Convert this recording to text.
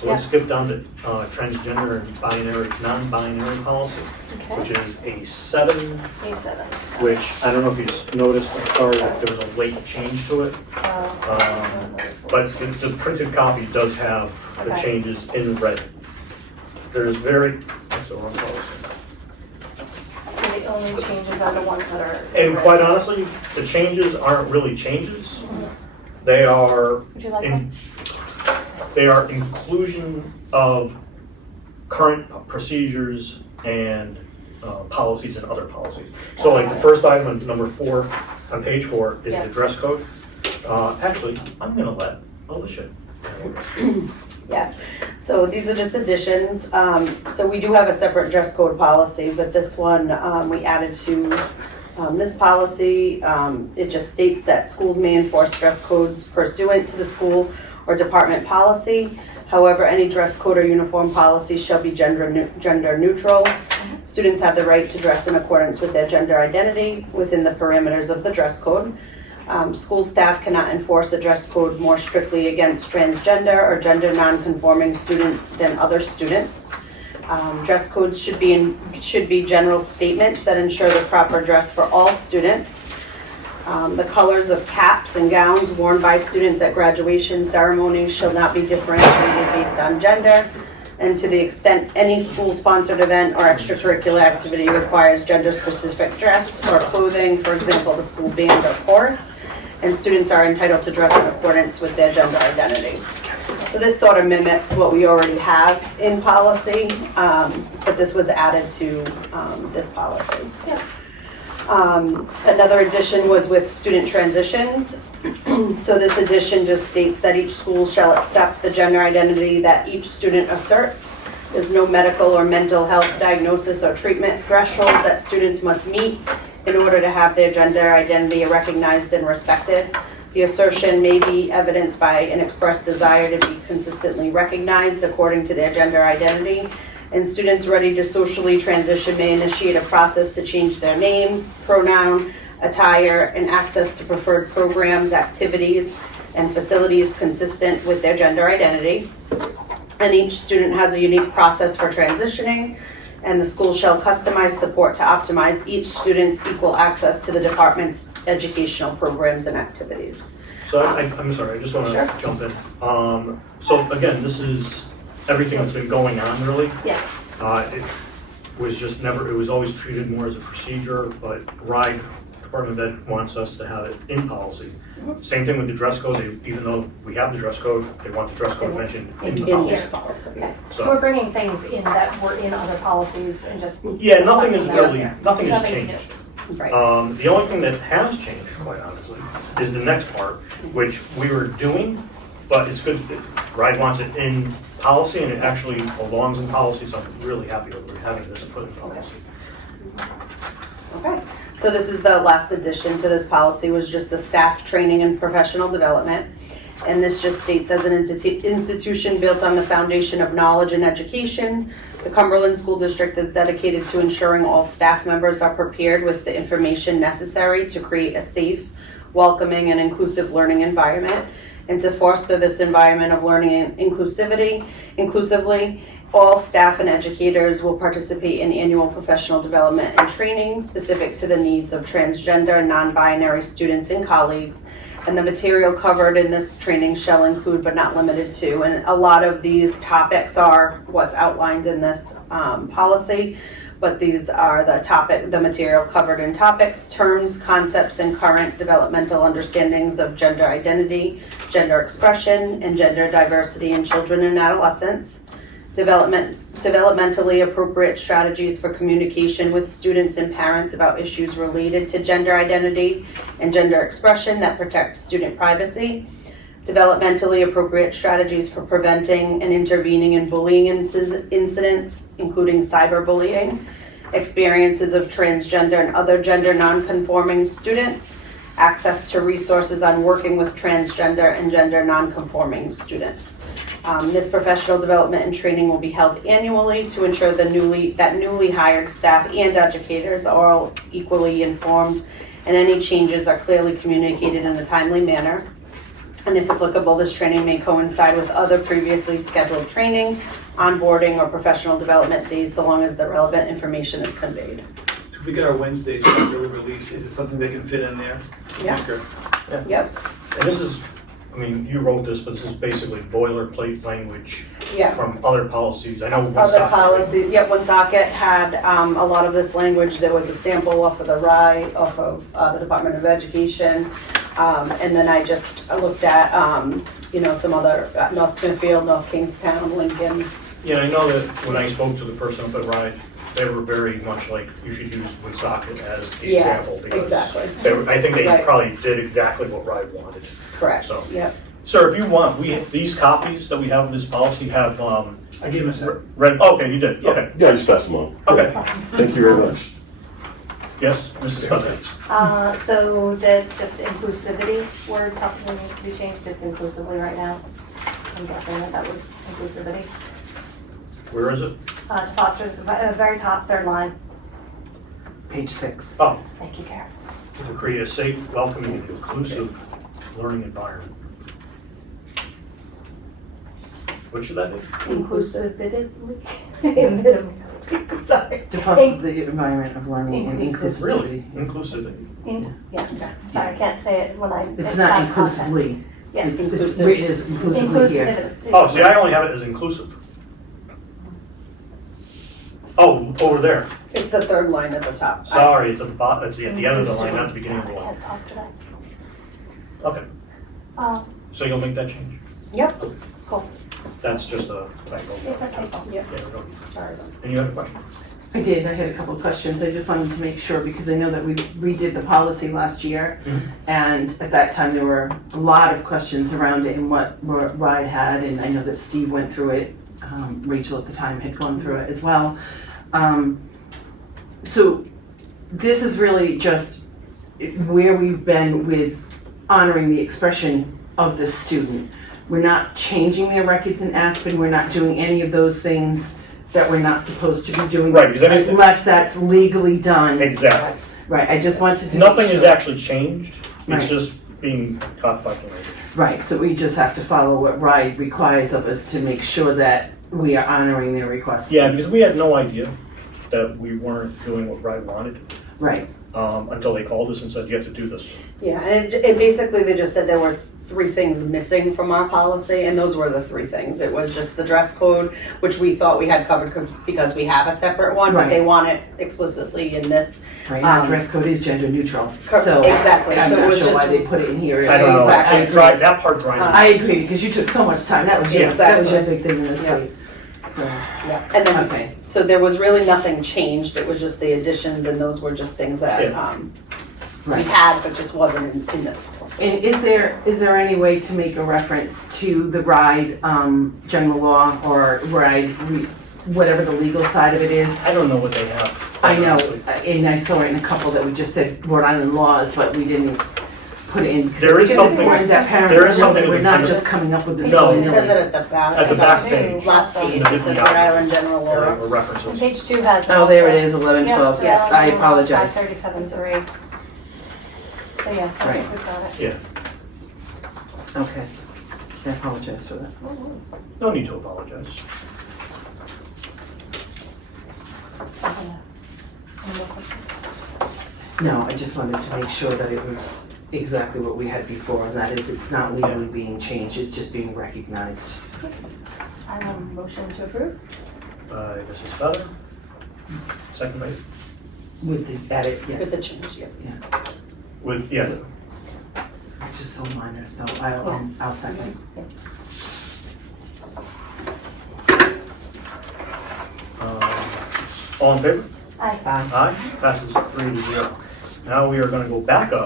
So let's skip down to transgender and non-binary policy, Okay. which is A7, A7. which I don't know if you noticed, I'm sorry that there was a late change to it. But the printed copy does have the Okay. changes in red. There's very, so wrong policy. So the only changes are the ones that are. And quite honestly, the changes aren't really changes. They are Would you like one? they are inclusion of current procedures and policies and other policies. So like the first item on number 4, on page 4, is Yeah. the dress code. Actually, I'm gonna let Alicia. Yes, so these are just additions. So we do have a separate dress code policy, but this one we added to this policy. It just states that schools may enforce dress codes pursuant to the school or department policy. However, any dress code or uniform policy shall be gender neutral. Students have the right to dress in accordance with their gender identity within the parameters of the dress code. School staff cannot enforce a dress code more strictly against transgender or gender non-conforming students than other students. Dress codes should be general statements that ensure the proper dress for all students. The colors of caps and gowns worn by students at graduation ceremonies shall not be differentiated based on gender. And to the extent any school-sponsored event or extracurricular activity requires gender-specific dress or clothing, for example, the school band or chorus, and students are entitled to dress in accordance with their gender identity. So this sort of mimics what we already have in policy, but this was added to this policy. Yeah. Another addition was with student transitions. So this addition just states that each school shall accept the gender identity that each student asserts. There's no medical or mental health diagnosis or treatment threshold that students must meet in order to have their gender identity recognized and respected. The assertion may be evidenced by an expressed desire to be consistently recognized according to their gender identity. And students ready to socially transition may initiate a process to change their name, pronoun, attire, and access to preferred programs, activities, and facilities consistent with their gender identity. And each student has a unique process for transitioning, and the school shall customize support to optimize each student's equal access to the department's educational programs and activities. So I'm sorry, I just want to Sure. jump in. So again, this is everything that's been going on really. Yeah. It was just never, it was always treated more as a procedure, but RIDE, Department of Ed, wants us to have it in policy. Same thing with the dress code, even though we have the dress code, they want the dress code mentioned in the In this policy. policy. Okay. So we're bringing things in that were in other policies and just. Yeah, nothing is Nothing out really, there. nothing has Nothing's new. changed. Right. The only thing that has changed, quite honestly, is the next part, which we were doing, but it's good, RIDE wants it in policy, and it actually belongs in policy, so I'm really happy that we're having this put in policy. Okay, so this is the last addition to this policy, was just the staff training and professional development. And this just states, as an institution built on the foundation of knowledge and education, the Cumberland School District is dedicated to ensuring all staff members are prepared with the information necessary to create a safe, welcoming, and inclusive learning environment. And to foster this environment of learning and inclusively, all staff and educators will participate in annual professional development and training specific to the needs of transgender and non-binary students and colleagues. And the material covered in this training shall include but not limited to, and a lot of these topics are what's outlined in this policy, but these are the material covered in topics, terms, concepts, and current developmental understandings of gender identity, gender expression, and gender diversity in children and adolescents. Developmentally appropriate strategies for communication with students and parents about issues related to gender identity and gender expression that protect student privacy. Developmentally appropriate strategies for preventing and intervening in bullying incidents, including cyberbullying. Experiences of transgender and other gender non-conforming students. Access to resources on working with transgender and gender non-conforming students. This professional development and training will be held annually to ensure that newly hired staff and educators are all equally informed and any changes are clearly communicated in a timely manner. And if applicable, this training may coincide with other previously scheduled training, onboarding, or professional development days, so long as the relevant information is conveyed. So if we get our Wednesdays regularly release, is it something they can fit in there? Yeah. Okay. Yep, And this is, I mean, you wrote this, but this is basically boilerplate language yeah. from other policies. I know Other Woonsocket- policies, yep, Woonsocket had a lot of this language. There was a sample off of the RIE, off of the Department of Education. And then I just looked at, some other, North Smithfield, North Kingstown, Lincoln. Yeah, I know that when I spoke to the person up at RIDE, they were very much like, you should use Woonsocket as the Yeah, example. Because exactly. I think they Right. probably did exactly what RIDE wanted. Correct, So- yep. Sir, if you want, these copies that we have in this policy have, I gave him a set. red, okay, you did, okay. Yeah, just pass them on. Okay. Thank you very much. Yes, Mrs. Cousins? So the just inclusivity word probably needs to be changed, it's inclusively right now. I'm guessing that was inclusivity. Where is it? To foster the very top, third line. Page 6. Oh, Thank you, Karen. to create a safe, welcoming, and inclusive learning environment. What should that be? Inclusivity. Sorry. To foster the environment of learning and Inclusive. Really? inclusivity. Inclusivity. Yes, sorry, I can't say it when I. It's not out of context. inclusively. Yes. It's written as inclusively here. Inclusivity. Oh, see, I only have it as inclusive. Oh, over there. It's the third line at the top. Sorry, it's at the bottom, it's at the end of the line, not the beginning of the I line. can't talk today. Okay, Um, so you'll make that change? Yep, cool, That's just a typo. it's a typo. yep, Yeah, no. sorry. And you had a question? I did, I had a couple of questions. I just wanted to make sure because I know that we redid the policy last year. Mhm. And at that time, there were a lot of questions around it and what RIDE had. And I know that Steve went through it. Rachel at the time had gone through it as well. So this is really just where we've been with honoring the expression of the student. We're not changing their records in Aspen. We're not doing any of those things that we're not supposed to be doing. Right, because anything- Unless that's legally done. Exactly. Right, I just wanted to. Nothing make is sure. actually changed, it's Right. just being codified to language. Right, so we just have to follow what RIDE requires of us to make sure that we are honoring their requests. Yeah, because we had no idea that we weren't doing what RIDE wanted, Right, until they called us and said, you have to do this. Yeah, and it basically, they just said there were 3 things missing from our policy, and those were the 3 things. It was just the dress code, which we thought we had covered because we have a separate one, but Right. they want it explicitly in this. right, our dress code is gender neutral, so. Exactly, I'm so it not was sure why just, they put it in here. I don't know, Exactly. that part drives me. I agree, because you took so much time, that was your, Yeah. that was your big thing in the Yeah. city. So, yeah, and then, okay, so there was really nothing changed, it was just the additions, and those were just things that, Yeah. we right. had, but just wasn't in this policy. And is there any way to make a reference to the RIDE, general law, or RIDE, whatever the legal side of it is? I don't know what they have. I know, honestly. and I saw it in a couple that we just said Rhode Island laws, but we didn't put it in. because There is it's something- important that parents there is know something that we're with not kind of- just coming up with this No. It says it willy-nilly. at the back. At the back page. Last page, In the it says bibliography. Rhode Island general law. Or references. Page 2 has. Oh, there it also- is, 1112. Yep, Yes, I apologize. 537.3. So yes, I think Right. we've got it. Yeah, Okay. I apologize for that. no need to apologize. Any more questions? No, I just wanted to make sure that it was exactly what we had before, and that is it's not legally being changed, it's just being recognized. I have a motion to approve. Mrs. Feather, second by, With the edit, yes. With the change, yeah. with, yeah, So- It's just so minor, so I'll second. all in favor? Aye. Bye. Aye, passes 3-0. Now we are gonna go back up